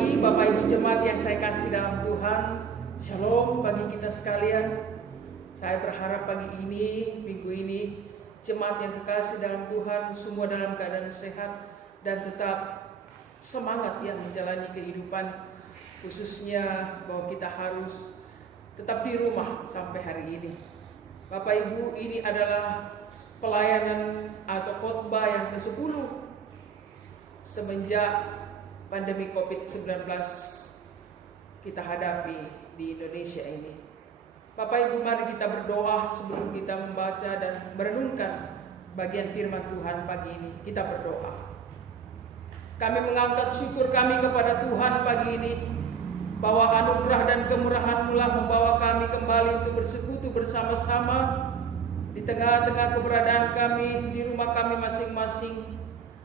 pagi Bapak Ibu Jemaat yang saya kasih dalam Tuhan. Shalom bagi kita sekalian. Saya berharap pagi ini, minggu ini, jemaat yang kekasih dalam Tuhan semua dalam keadaan sehat dan tetap semangat yang menjalani kehidupan, khususnya bahwa kita harus tetap di rumah sampai hari ini. Bapak Ibu, ini adalah pelayanan atau khotbah yang ke-10 semenjak pandemi COVID-19 kita hadapi di Indonesia ini. Bapak Ibu, mari kita berdoa sebelum kita membaca dan merenungkan bagian firman Tuhan pagi ini. Kita berdoa. Kami mengangkat syukur kami kepada Tuhan pagi ini, bahwa anugerah dan kemurahan-Mu membawa kami kembali untuk bersekutu bersama-sama di tengah-tengah keberadaan kami, di rumah kami masing-masing.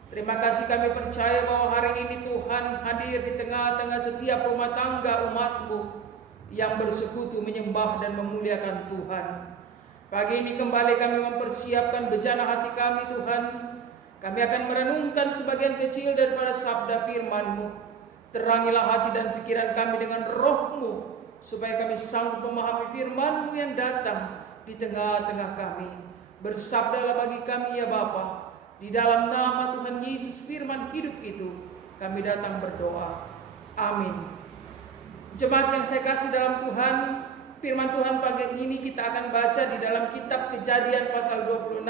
Terima kasih, kami percaya bahwa hari ini Tuhan hadir di tengah-tengah setiap rumah tangga umat-Mu yang bersekutu menyembah dan memuliakan Tuhan. Pagi ini kembali kami mempersiapkan bejana hati kami Tuhan. Kami akan merenungkan sebagian kecil daripada sabda firman-Mu. Terangilah hati dan pikiran kami dengan Roh-Mu, supaya kami sanggup memahami firman-Mu yang datang di tengah-tengah kami. Bersabdalah bagi kami ya Bapa. Di dalam nama Tuhan Yesus firman hidup itu kami datang berdoa. Amin. Jemaat yang saya kasih dalam Tuhan, firman Tuhan pagi ini kita akan baca di dalam kitab Kejadian pasal 26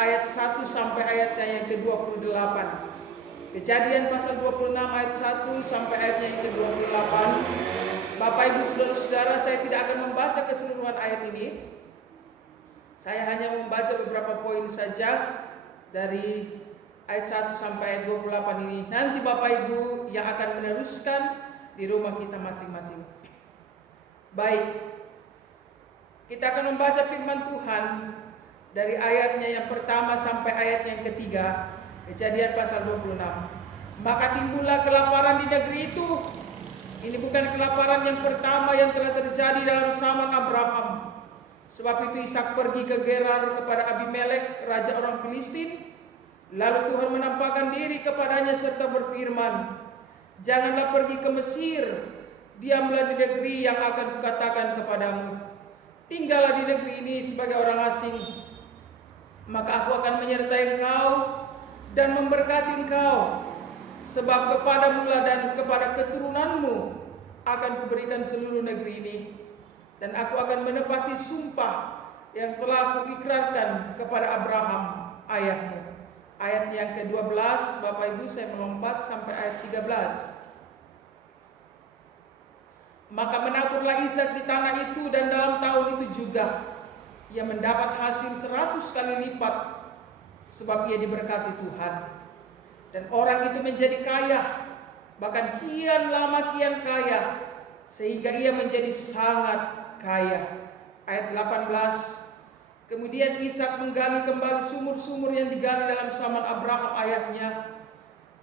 ayat 1 sampai ayatnya yang ke-28. Kejadian pasal 26 ayat 1 sampai ayatnya yang ke-28. Bapak Ibu Saudara-saudara, saya tidak akan membaca keseluruhan ayat ini. Saya hanya membaca beberapa poin saja dari ayat 1 sampai ayat 28 ini. Nanti Bapak Ibu yang akan meneruskan di rumah kita masing-masing. Baik, kita akan membaca firman Tuhan dari ayatnya yang pertama sampai ayat yang ketiga. Kejadian pasal 26. Maka timbullah kelaparan di negeri itu. Ini bukan kelaparan yang pertama yang telah terjadi dalam zaman Abraham. Sebab itu Ishak pergi ke Gerar kepada Abimelek, raja orang Filistin. Lalu Tuhan menampakkan diri kepadanya serta berfirman, janganlah pergi ke Mesir, diamlah di negeri yang akan kukatakan kepadamu. Tinggallah di negeri ini sebagai orang asing. Maka aku akan menyertai engkau dan memberkati engkau. Sebab kepadamu lah dan kepada keturunanmu akan kuberikan seluruh negeri ini. Dan aku akan menepati sumpah yang telah kuikrarkan kepada Abraham ayahmu. Ayat yang ke-12, Bapak Ibu, saya melompat sampai ayat 13. Maka menaburlah Ishak di tanah itu, dan dalam tahun itu juga ia mendapat hasil 100 kali lipat, sebab ia diberkati Tuhan. Dan orang itu menjadi kaya, bahkan kian lama kian kaya, sehingga ia menjadi sangat kaya. Ayat 18. Kemudian Ishak menggali kembali sumur-sumur yang digali dalam zaman Abraham ayahnya,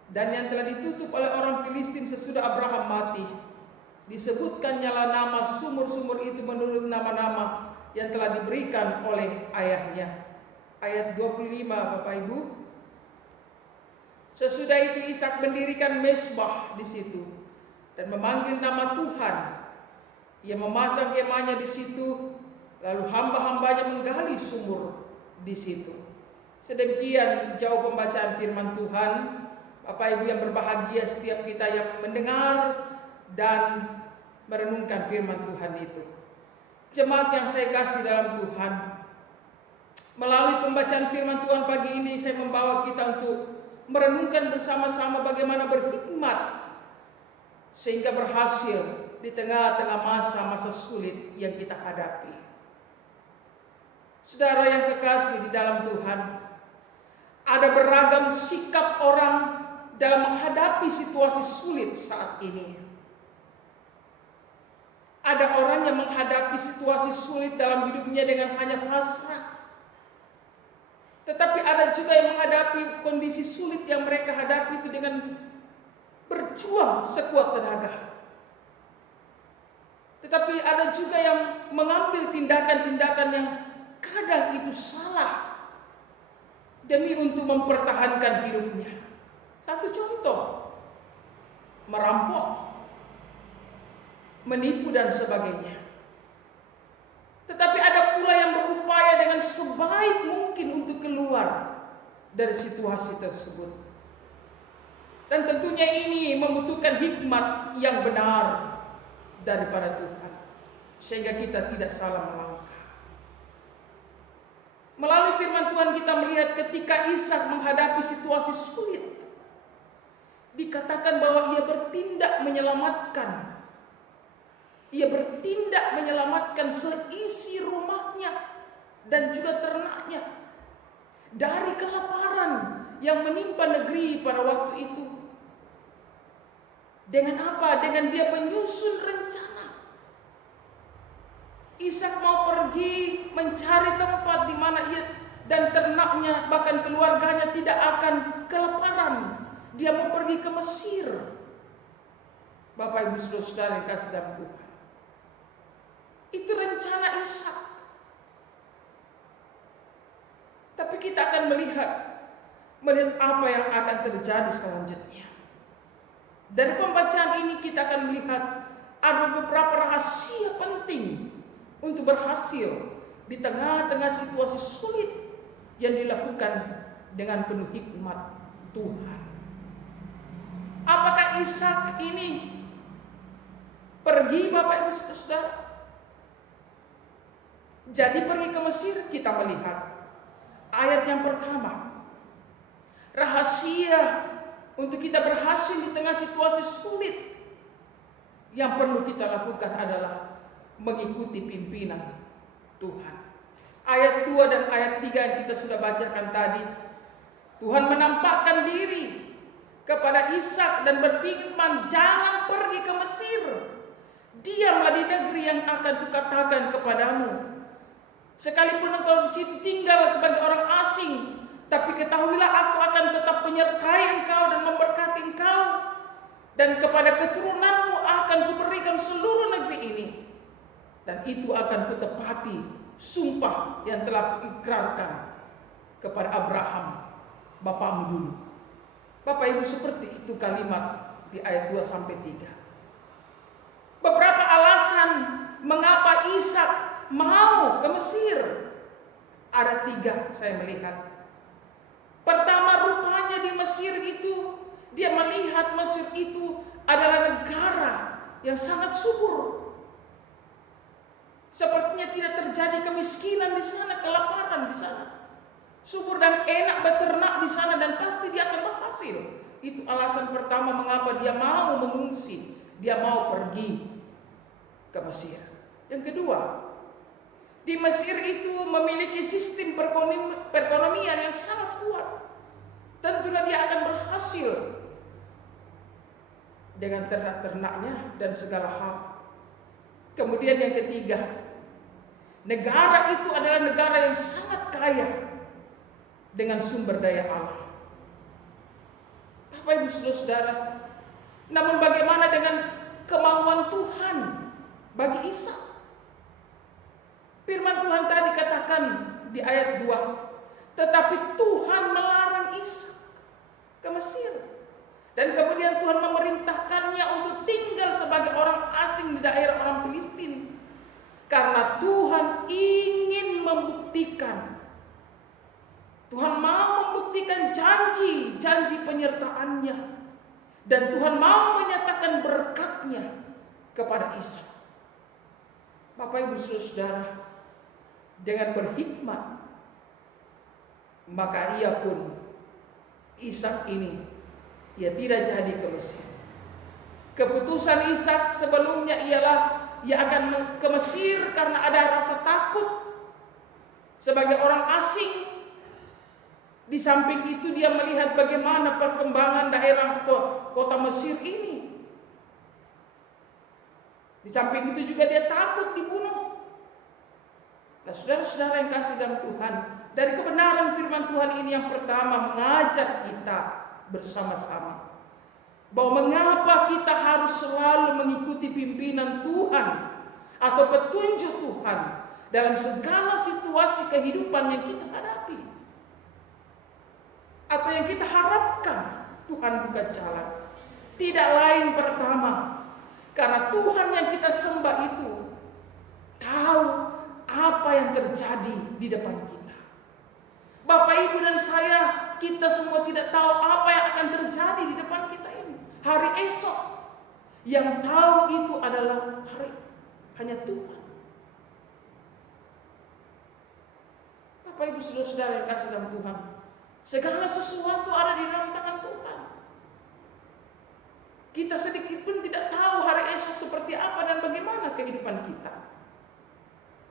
dan yang telah ditutup oleh orang Filistin sesudah Abraham mati. Disebutkannya nama sumur-sumur itu menurut nama-nama yang telah diberikan oleh ayahnya. Ayat 25, Bapak Ibu. Sesudah itu Ishak mendirikan mezbah di situ dan memanggil nama Tuhan. Ia memasang kemahnya di situ, lalu hamba-hambanya menggali sumur di situ. Sedemikian jauh pembacaan firman Tuhan. Bapak Ibu yang berbahagia, setiap kita yang mendengar dan merenungkan firman Tuhan itu. Jemaat yang saya kasih dalam Tuhan, melalui pembacaan firman Tuhan pagi ini saya membawa kita untuk merenungkan bersama-sama bagaimana berhikmat sehingga berhasil di tengah-tengah masa-masa sulit yang kita hadapi. Saudara yang kekasih di dalam Tuhan, ada beragam sikap orang dalam menghadapi situasi sulit saat ini. Ada orang yang menghadapi situasi sulit dalam hidupnya dengan hanya pasrah. Tetapi ada juga yang menghadapi kondisi sulit yang mereka hadapi itu dengan berjuang sekuat tenaga. Tetapi ada juga yang mengambil tindakan-tindakan yang kadang itu salah demi untuk mempertahankan hidupnya. Satu contoh, merampok, menipu dan sebagainya. Tetapi ada pula yang berupaya dengan sebaik mungkin untuk keluar dari situasi tersebut. Dan tentunya ini membutuhkan hikmat yang benar daripada Tuhan, sehingga kita tidak salah melangkah. Melalui firman Tuhan kita melihat ketika Ishak menghadapi situasi sulit, dikatakan bahwa ia bertindak menyelamatkan. Ia bertindak menyelamatkan seisi rumahnya dan juga ternaknya dari kelaparan yang menimpa negeri pada waktu itu. Dengan apa? Dengan dia menyusun rencana. Ishak mau pergi mencari tempat di mana ia dan ternaknya, bahkan keluarganya tidak akan kelaparan. Dia mau pergi ke Mesir. Bapak Ibu Saudara yang kasih dalam Tuhan, itu rencana Ishak. Tapi kita akan melihat apa yang akan terjadi selanjutnya. Dari pembacaan ini kita akan melihat ada beberapa rahasia penting untuk berhasil di tengah-tengah situasi sulit yang dilakukan dengan penuh hikmat Tuhan. Apakah Ishak ini pergi, Bapak Ibu Saudara? Jadi pergi ke Mesir, kita melihat ayat yang pertama. Rahasia untuk kita berhasil di tengah situasi sulit yang perlu kita lakukan adalah mengikuti pimpinan Tuhan. Ayat 2 dan ayat 3 yang kita sudah bacakan tadi, Tuhan menampakkan diri kepada Ishak dan berfirman, jangan pergi ke Mesir, diamlah di negeri yang akan kukatakan kepadamu. Sekalipun engkau di situ tinggal sebagai orang asing, tapi ketahuilah aku akan tetap menyertai engkau dan memberkati engkau, dan kepada keturunanmu akan kuberikan seluruh negeri ini, dan itu akan kutepati sumpah yang telah kuikrarkan kepada Abraham bapakmu dulu. Bapak Ibu, seperti itu kalimat di ayat 2 sampai 3. Beberapa alasan mengapa Ishak mau ke Mesir. Ada 3 saya melihat. Pertama, rupanya di Mesir itu, dia melihat Mesir itu adalah negara yang sangat subur. Sepertinya tidak terjadi kemiskinan di sana, kelaparan di sana. Subur dan enak beternak di sana dan pasti dia akan berhasil. Itu alasan pertama mengapa dia mau mengungsi, dia mau pergi ke Mesir. Yang kedua, di Mesir itu memiliki sistem perekonomian yang sangat kuat. Tentunya dia akan berhasil dengan ternak-ternaknya dan segala hal. Kemudian yang ketiga, negara itu adalah negara yang sangat kaya dengan sumber daya alam. Bapak Ibu Saudara, namun bagaimana dengan kemauan Tuhan bagi Ishak? Firman Tuhan tadi katakan di ayat 2, tetapi Tuhan melarang Ishak ke Mesir. Dan kemudian Tuhan memerintahkannya untuk tinggal sebagai orang asing di daerah orang Filistin. Karena Tuhan ingin membuktikan, Tuhan mau membuktikan janji penyertaannya. Dan Tuhan mau menyatakan berkatnya kepada Ishak. Bapak Ibu Saudara, dengan berhikmat, maka ia pun, Ishak ini, ia tidak jadi ke Mesir. Keputusan Ishak sebelumnya ialah ia akan ke Mesir karena ada rasa takut sebagai orang asing. Di samping itu dia melihat bagaimana perkembangan daerah kota Mesir ini. Di samping itu juga dia takut dibunuh. Nah, saudara-saudara yang kasih dalam Tuhan, dari kebenaran firman Tuhan ini yang pertama mengajak kita bersama-sama bahwa mengapa kita harus selalu mengikuti pimpinan Tuhan atau petunjuk Tuhan dalam segala situasi kehidupan yang kita hadapi atau yang kita harapkan. Tuhan buka jalan, tidak lain Karena Tuhan yang kita sembah itu tahu apa yang terjadi di depan kita. Bapak, Ibu, dan saya, kita semua tidak tahu apa yang akan terjadi di depan kita ini. Hari esok. Yang tahu itu adalah hanya Tuhan. Bapak, Ibu, saudara-saudara yang kasih dalam Tuhan, segala sesuatu ada di dalam tangan Tuhan. Kita sedikit pun tidak tahu hari esok seperti apa dan bagaimana kehidupan kita.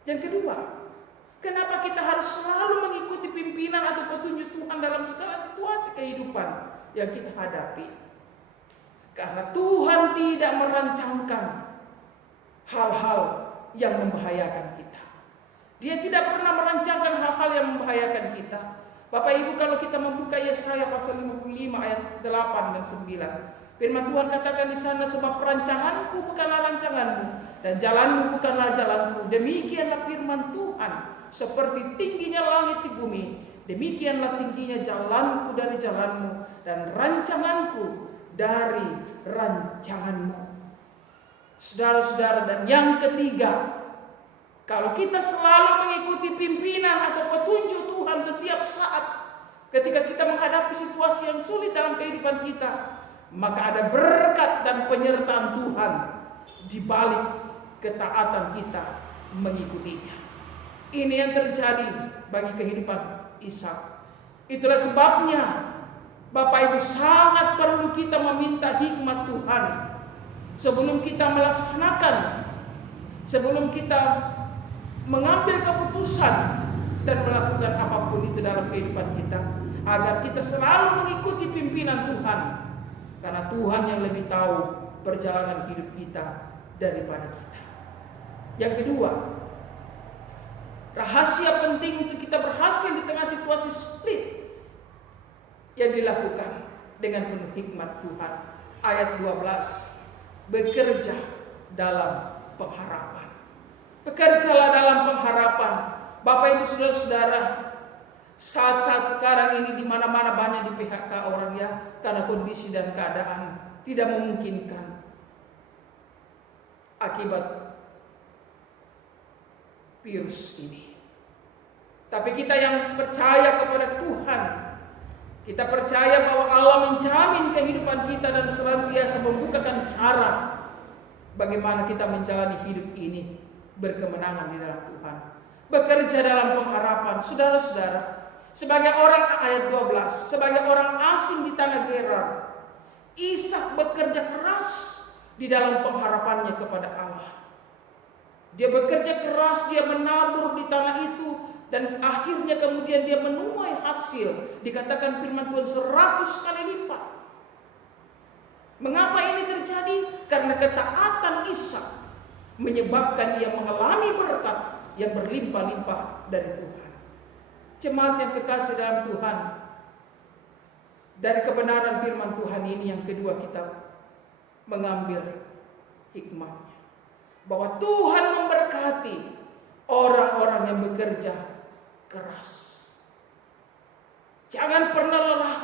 Yang kedua, kenapa kita harus selalu mengikuti pimpinan atau petunjuk Tuhan dalam segala situasi kehidupan yang kita hadapi? Karena Tuhan tidak merancangkan hal-hal yang membahayakan kita. Dia tidak pernah merancangkan hal-hal yang membahayakan kita. Bapak, Ibu, kalau kita membuka Yesaya pasal 55 ayat 8 dan 9. Firman Tuhan katakan di sana, sebab perancanganku bukanlah rancanganmu dan jalanmu bukanlah jalanku. Demikianlah firman Tuhan, seperti tingginya langit di bumi, demikianlah tingginya jalanku dari jalanmu dan rancanganku dari rancanganmu. Saudara-saudara, dan yang ketiga, kalau kita selalu mengikuti pimpinan atau petunjuk Tuhan setiap saat ketika kita menghadapi situasi yang sulit dalam kehidupan kita, maka ada berkat dan penyertaan Tuhan di balik ketaatan kita mengikutinya. Ini yang terjadi bagi kehidupan Ishak. Itulah sebabnya Bapak, Ibu, sangat perlu kita meminta hikmat Tuhan sebelum kita melaksanakan, sebelum kita mengambil keputusan dan melakukan apapun itu dalam kehidupan kita, agar kita selalu mengikuti pimpinan Tuhan. Karena Tuhan yang lebih tahu perjalanan hidup kita daripada kita. Yang kedua, rahasia penting untuk kita berhasil di tengah situasi sulit yang dilakukan dengan penuh hikmat Tuhan. Ayat 12, bekerja dalam pengharapan. Bekerjalah dalam pengharapan. Bapak, Ibu, saudara-saudara, saat-saat sekarang ini di mana-mana banyak di PHK orang, ya, karena kondisi dan keadaan tidak memungkinkan akibat virus ini. Tapi kita yang percaya kepada Tuhan, kita percaya bahwa Allah menjamin kehidupan kita dan senantiasa membukakan cara bagaimana kita menjalani hidup ini berkemenangan di dalam Tuhan. Bekerja dalam pengharapan. Saudara-saudara, sebagai orang, ayat 12, sebagai orang asing di tanah Gerar, Ishak bekerja keras di dalam pengharapannya kepada Allah. Dia bekerja keras, dia menabur di tanah itu, dan akhirnya kemudian dia menuai hasil. Dikatakan firman Tuhan 100 kali lipat. Mengapa ini terjadi? Karena ketaatan Ishak menyebabkan ia mengalami berkat yang berlimpah-limpah dari Tuhan. Jemaat yang kekasih dalam Tuhan, dari kebenaran firman Tuhan ini yang kedua kita mengambil hikmahnya, bahwa Tuhan memberkati orang-orang yang bekerja keras. Jangan pernah lelah,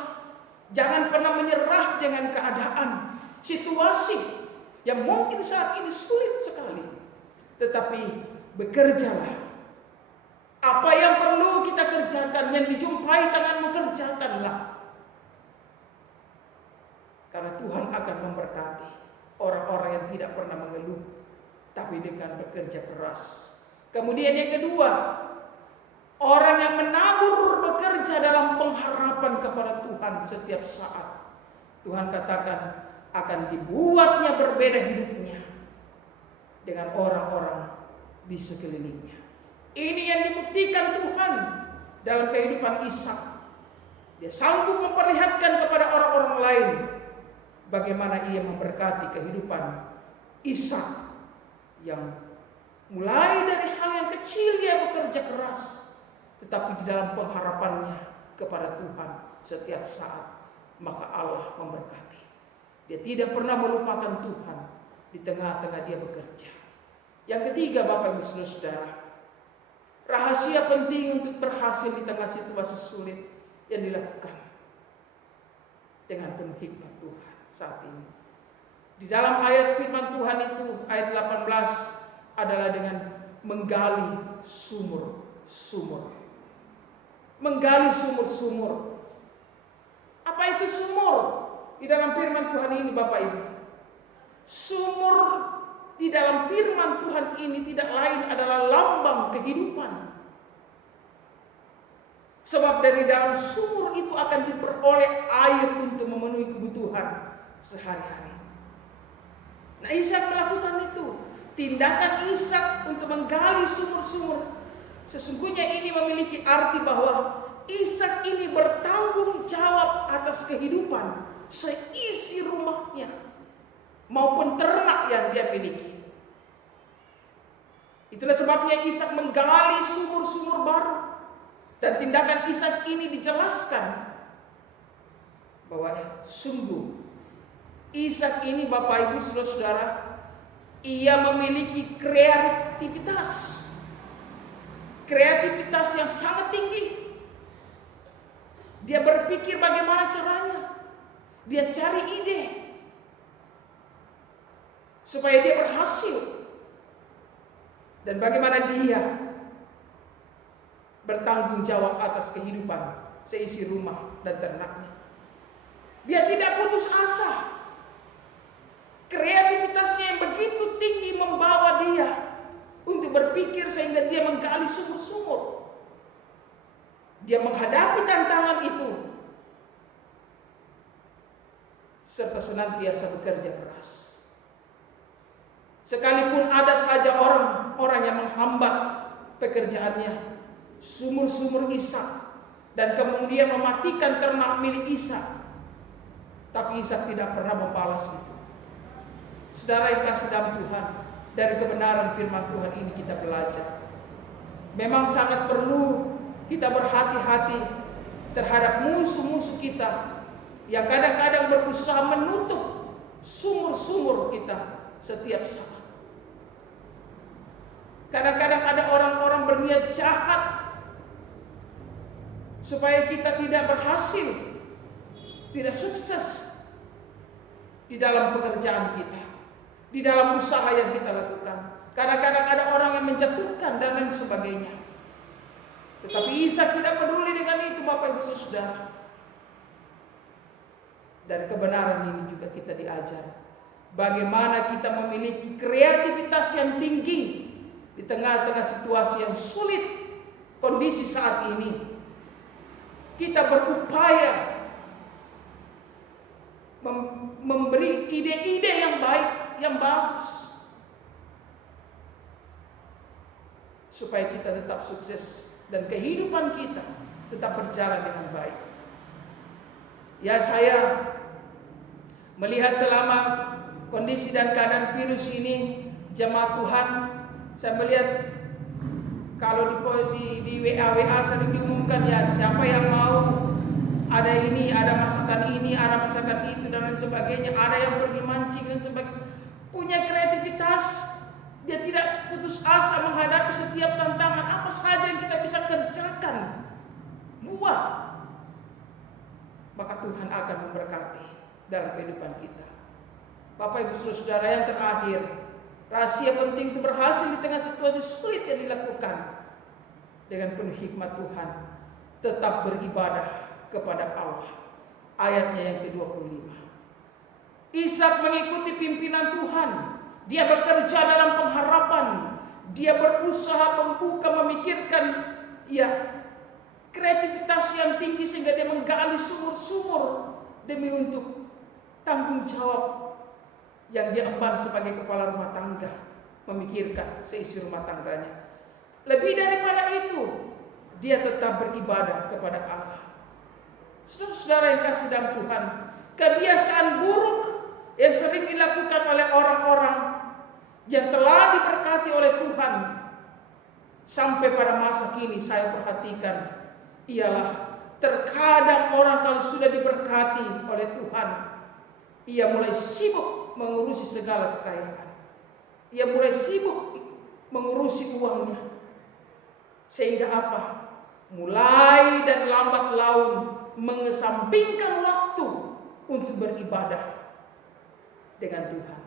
jangan pernah menyerah dengan keadaan, situasi yang mungkin saat ini sulit sekali, tetapi bekerjalah. Apa yang perlu kita kerjakan, yang dijumpai tanganmu, kerjakanlah. Karena Tuhan akan memberkati orang-orang yang tidak pernah mengeluh, tapi dengan bekerja keras. Kemudian yang kedua, orang yang menabur bekerja dalam pengharapan kepada Tuhan setiap saat. Tuhan katakan akan dibuatnya berbeda hidupnya dengan orang-orang di sekelilingnya. Ini yang dibuktikan Tuhan dalam kehidupan Ishak. Dia sanggup memperlihatkan kepada orang-orang lain bagaimana ia memberkati kehidupan Ishak yang mulai dari hal yang kecil dia bekerja keras, tetapi di dalam pengharapannya kepada Tuhan setiap saat, maka Allah memberkati. Dia tidak pernah melupakan Tuhan di tengah-tengah dia bekerja. Yang ketiga, Bapak Ibu Saudara, rahasia penting untuk berhasil di tengah situasi sulit yang dilakukan dengan penuh hikmat Tuhan saat ini. Di dalam ayat firman Tuhan itu, ayat 18 adalah dengan menggali sumur-sumur. Menggali sumur-sumur. Apa itu sumur? Di dalam firman Tuhan ini Bapak Ibu. Sumur di dalam firman Tuhan ini tidak lain adalah lambang kehidupan. Sebab dari dalam sumur itu akan diperoleh air untuk memenuhi kebutuhan sehari-hari. Nah, Ishak melakukan itu. Tindakan Ishak untuk menggali sumur-sumur. Sesungguhnya ini memiliki arti bahwa Ishak ini bertanggung jawab atas kehidupan seisi rumahnya maupun ternak yang dia miliki. Itulah sebabnya Ishak menggali sumur-sumur baru. Dan tindakan Ishak ini dijelaskan bahwa sungguh Ishak ini Bapak Ibu Saudara-saudara, ia memiliki kreativitas yang sangat tinggi. Dia berpikir bagaimana caranya. Dia cari ide supaya dia berhasil. Dan bagaimana dia bertanggung jawab atas kehidupan seisi rumah dan ternaknya. Dia tidak putus asa. Kreativitasnya yang begitu tinggi membawa dia untuk berpikir sehingga dia menggali sumur-sumur. Dia menghadapi tantangan itu serta senantiasa bekerja keras. Sekalipun ada saja orang-orang yang menghambat pekerjaannya, sumur-sumur Ishak, dan kemudian mematikan ternak milik Ishak, tapi Ishak tidak pernah membalas itu. Saudara yang kasih dalam Tuhan, dari kebenaran firman Tuhan ini kita belajar. Memang sangat perlu kita berhati-hati terhadap musuh-musuh kita yang kadang-kadang berusaha menutup sumur-sumur kita setiap saat. Kadang-kadang ada orang-orang berniat jahat supaya kita tidak berhasil, tidak sukses di dalam pekerjaan kita, di dalam usaha yang kita lakukan. Kadang-kadang ada orang yang menjatuhkan dan lain sebagainya. Tetapi Ishak tidak peduli dengan itu, Bapak Ibu Saudara. Dari kebenaran ini juga kita diajar bagaimana kita memiliki kreativitas yang tinggi di tengah-tengah situasi yang sulit, kondisi saat ini. Kita berupaya memberi ide-ide yang baik, yang bagus, supaya kita tetap sukses dan kehidupan kita tetap berjalan dengan baik. Ya, saya melihat selama kondisi dan keadaan virus ini, jemaat Tuhan, saya melihat kalau di WA sering diumumkan, ya siapa yang mau ada ini, ada masakan ini, ada masakan itu dan lain sebagainya, ada yang pergi mancing dan sebagainya. Punya kreativitas, dia tidak putus asa menghadapi setiap tantangan. Apa saja yang kita bisa kerjakan, buat, maka Tuhan akan memberkati dalam kehidupan kita. Bapak Ibu Saudara, yang terakhir, rahasia penting itu berhasil di tengah situasi sulit yang dilakukan dengan penuh hikmat Tuhan, tetap beribadah kepada Allah. Ayatnya yang ke-25. Ishak mengikuti pimpinan Tuhan. Dia bekerja dalam pengharapan. Dia berusaha membuka, memikirkan, ya, kreativitas yang tinggi sehingga dia menggali sumur-sumur demi untuk tanggung jawab yang dia emban sebagai kepala rumah tangga, memikirkan seisi rumah tangganya. Lebih daripada itu, dia tetap beribadah kepada Allah. Saudara-saudara yang kasih dalam Tuhan, kebiasaan buruk yang sering dilakukan oleh orang-orang yang telah diberkati oleh Tuhan sampai pada masa kini, saya perhatikan, ialah terkadang orang kalau sudah diberkati oleh Tuhan, ia mulai sibuk mengurusi segala kekayaan. Ia mulai sibuk mengurusi uangnya. Sehingga apa? Mulai dan lambat laun mengesampingkan waktu untuk beribadah. dengan Tuhan.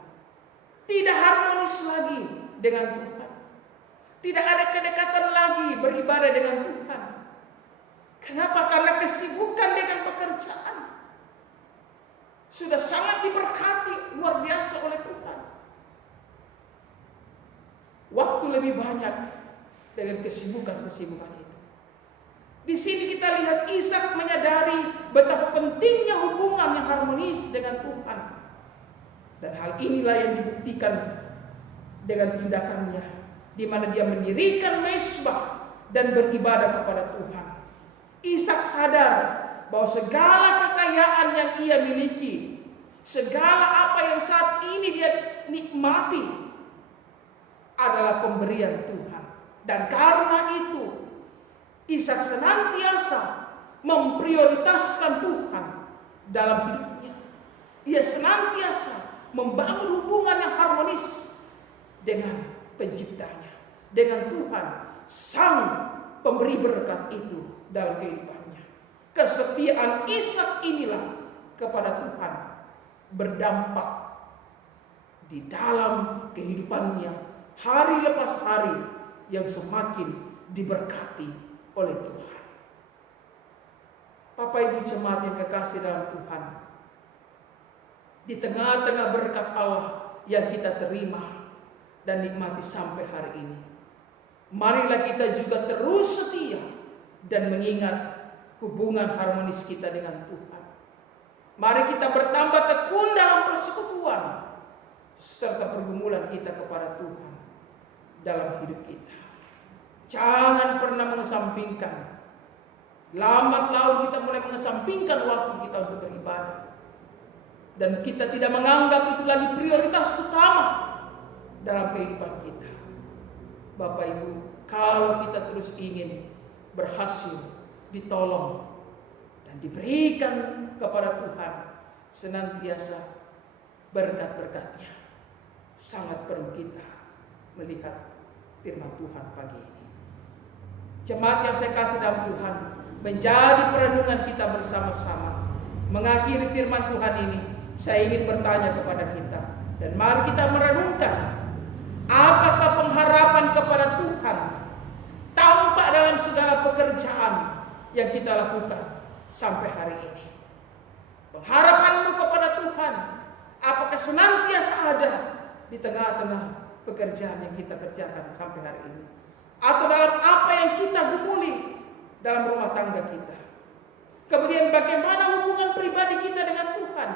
Tidak harmonis lagi dengan Tuhan. Tidak ada kedekatan lagi beribadah dengan Tuhan. Kenapa? Karena kesibukan dengan pekerjaan. Sudah sangat diberkati luar biasa oleh Tuhan. Waktu lebih banyak dengan kesibukan-kesibukan itu. Di sini kita lihat Ishak menyadari betapa pentingnya hubungan yang harmonis dengan Tuhan. Dan hal inilah yang dibuktikan dengan tindakannya, di mana dia mendirikan mezbah dan beribadah kepada Tuhan. Ishak sadar bahwa segala kekayaan yang ia miliki, segala apa yang saat ini dia nikmati adalah pemberian Tuhan. Dan karena itu Ishak senantiasa memprioritaskan Tuhan dalam hidupnya. Ia senantiasa membangun hubungan yang harmonis dengan penciptanya, dengan Tuhan, sang pemberi berkat itu dalam kehidupannya. Kesetiaan Ishak inilah kepada Tuhan berdampak di dalam kehidupannya hari lepas hari yang semakin diberkati oleh Tuhan. Bapak Ibu jemaat yang kekasih dalam Tuhan, di tengah-tengah berkat Allah yang kita terima dan nikmati sampai hari ini, marilah kita juga terus setia dan mengingat hubungan harmonis kita dengan Tuhan. Mari kita bertambah tekun dalam persekutuan serta pergumulan kita kepada Tuhan dalam hidup kita. Jangan pernah mengesampingkan, lambat laun kita mulai mengesampingkan waktu kita untuk beribadah. Dan kita tidak menganggap itu lagi prioritas utama dalam kehidupan kita. Bapak Ibu, kalau kita terus ingin berhasil, ditolong, dan diberikan kepada Tuhan senantiasa berkat-berkatnya, sangat perlu kita melihat firman Tuhan pagi ini. Jemaat yang saya kasih dalam Tuhan, menjadi perenungan kita bersama-sama mengakhiri firman Tuhan ini, saya ingin bertanya kepada kita, dan mari kita merenungkan, apakah pengharapan kepada Tuhan tampak dalam segala pekerjaan yang kita lakukan sampai hari ini? Pengharapanmu kepada Tuhan apakah senantiasa ada di tengah-tengah pekerjaan yang kita kerjakan sampai hari ini? Atau dalam apa yang kita gumuli dalam rumah tangga kita? Kemudian bagaimana hubungan pribadi kita dengan Tuhan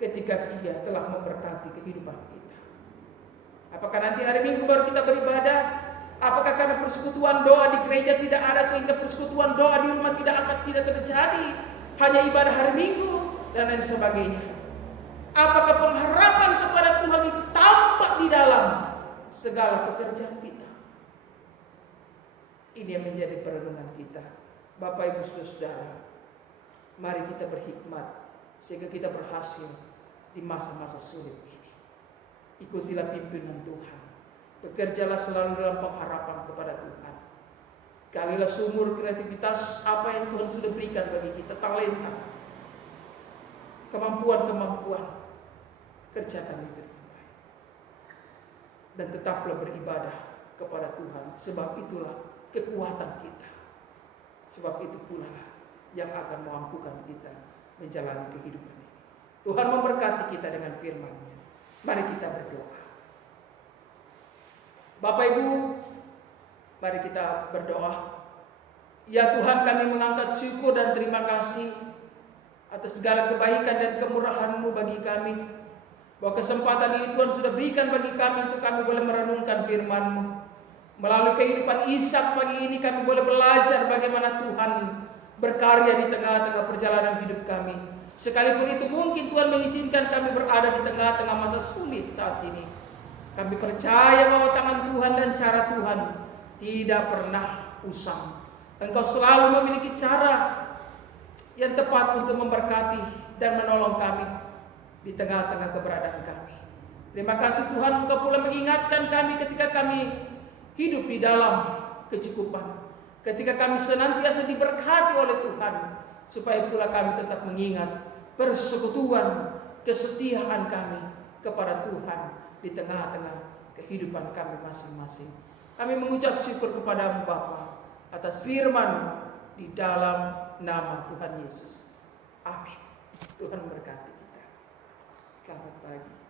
ketika Dia telah memberkati kehidupan kita? Apakah nanti hari Minggu baru kita beribadah? Apakah karena persekutuan doa di gereja tidak ada sehingga persekutuan doa di rumah tidak terjadi? Hanya ibadah hari Minggu dan lain sebagainya. Apakah pengharapan kepada Tuhan itu tampak di dalam segala pekerjaan kita? Ini yang menjadi perenungan kita. Bapak Ibu Saudara, mari kita berhikmat sehingga kita berhasil di masa-masa sulit ini. Ikutilah pimpinan Tuhan. Bekerjalah selalu dalam pengharapan kepada Tuhan. Galilah sumur kreativitas apa yang Tuhan sudah berikan bagi kita, talenta, kemampuan-kemampuan, kerjakan itu dengan baik. Dan tetaplah beribadah kepada Tuhan, sebab itulah kekuatan kita. Sebab itu pula yang akan memampukan kita menjalani kehidupan ini. Tuhan memberkati kita dengan firman-Nya. Mari kita berdoa. Bapak Ibu, mari kita berdoa. Ya Tuhan, kami mengangkat syukur dan terima kasih atas segala kebaikan dan kemurahan-Mu bagi kami. Bahwa kesempatan ini Tuhan sudah berikan bagi kami untuk kami boleh merenungkan firman-Mu. Melalui kehidupan Ishak pagi ini kami boleh belajar bagaimana Tuhan berkarya di tengah-tengah perjalanan hidup kami. Sekalipun itu mungkin Tuhan mengizinkan kami berada di tengah-tengah masa sulit saat ini. Kami percaya bahwa tangan Tuhan dan cara Tuhan tidak pernah usang. Engkau selalu memiliki cara yang tepat untuk memberkati dan menolong kami di tengah-tengah keberadaan kami. Terima kasih Tuhan, Engkau pula mengingatkan kami ketika kami hidup di dalam kecukupan, ketika kami senantiasa diberkati oleh Tuhan, supaya pula kami tetap mengingat persekutuan kesetiaan kami kepada Tuhan di tengah-tengah kehidupan kami masing-masing. Kami mengucap syukur kepada-Mu Bapa atas firman di dalam nama Tuhan Yesus. Amin. Tuhan memberkati kita. Selamat pagi.